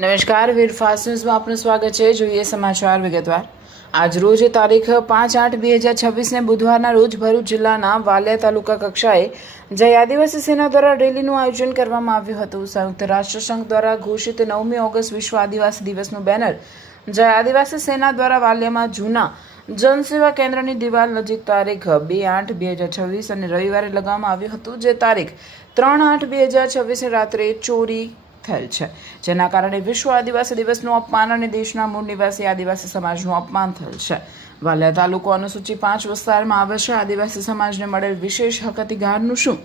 નમસ્કાર, વીર ફાસ્ટ ન્યૂઝમાં આપનું સ્વાગત છે। જોઈએ સમાચાર વિગતવાર। આજ રોજ તારીખ 5/8/2026ને બુધવારના રોજ ભરૂચ જિલ્લાના વાલિયા તાલુકા કક્ષાએ જય આદિવાસી સેના દ્વારા રેલીનું આયોજન કરવામાં આવ્યું હતું। સંયુક્ત રાષ્ટ્રસંઘ દ્વારા ઘોષિત 9મી ઓગસ્ટ વિશ્વ આદિવાસી દિવસનું બેનર જય આદિવાસી સેના દ્વારા વાલિયામાં જૂના જનસેવા કેન્દ્રની દિવાલ નજીક તારીખ 2/8/2026 અને રવિવારે લગાવવામાં આવ્યું હતું, જે તારીખ 3/8/2026 રાત્રે ચોરી થયેલ છે, જેના કારણે વિશ્વ આદિવાસી દિવસનું અપમાન અને દેશના મૂળ નિવાસી આદિવાસી સમાજનું અપમાન થયેલ છે। વાલિયા તાલુકો અનુસૂચિ 5 વિસ્તારમાં આવે છે। આદિવાસી સમાજને મળેલ વિશેષ હક અધિકારનું શું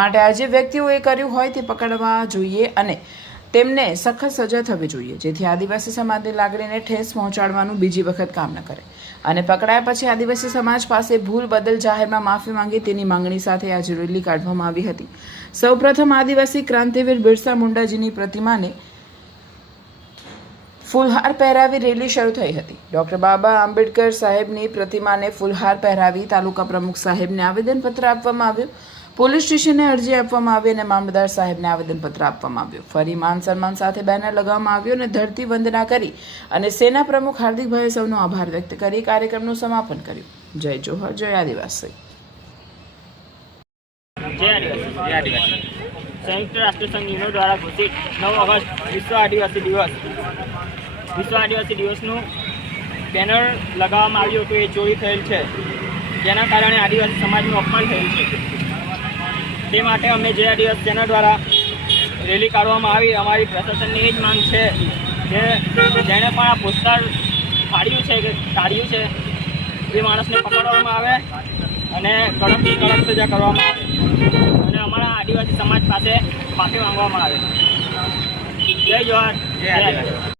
માટે આજે વ્યક્તિઓએ કર્યું હોય તે પકડવા જોઈએ અને તેમને સખત સજા થવી જોઈએ, જેથી આદિવાસી સમાજની લાગણીને ઠેસ પહોંચાડવાનું બીજી વખત કામ ન કરે અને પકડાયા પછી આદિવાસી સમાજ પાસે ભૂલ બદલ જાહેરમાં માફી માંગે તેની માંગણી સાથે આજે રેલી કાઢવામાં આવી હતી। સૌપ્રથમ આદિવાસી ક્રાંતિવીર બિરસા મુંડાજીની પ્રતિમાને ફૂલહાર પહેરાવી રેલી શરૂ થઈ હતી। ડોક્ટર બાબા આંબેડકર સાહેબની પ્રતિમાને ફૂલહાર પહેરાવી તાલુકા પ્રમુખ સાહેબને આવેદનપત્ર આપવામાં આવ્યું। પોલીસ સ્ટેશને અરજી આપવામાં આવી અને મામલતદાર સાહેબને આવેદનપત્ર આપવામાં આવ્યું। ફરી માન સન્માન સાથે બેનર લગાવવામાં આવ્યું અને ધરતી વંદના કરી અને સેના પ્રમુખ હાર્દિકભાઈએ સૌનો આભાર વ્યક્ત કરી કાર્યક્રમનું સમાપન કર્યું। જય જોહર, જય આદિવાસી। संयुक्त राष्ट्र संघ यूनो द्वारा घोषित 9 ऑगस्ट विश्व आदिवासी दिवसનું બેનર લગાવવામાં આવ્યું હતું, એ ચોરી થયેલ છે, જેના કારણે આદિવાસી સમાજનું અપમાન થયું છે। તે માટે અમે જે આદિવાસી સેના દ્વારા રેલી કાઢવામાં આવી। અમારી પ્રશાસનની એ જ માંગ છે કે જેણે પણ આ પોસ્ટર ફાડ્યું છે કે કાઢ્યું છે એ માણસને પકડવામાં આવે અને કડકથી કડક સજા કરવામાં આવે અને અમારા આદિવાસી સમાજ પાસે માફી માંગવામાં આવે। જય જોહાર, જય આદિવાસી।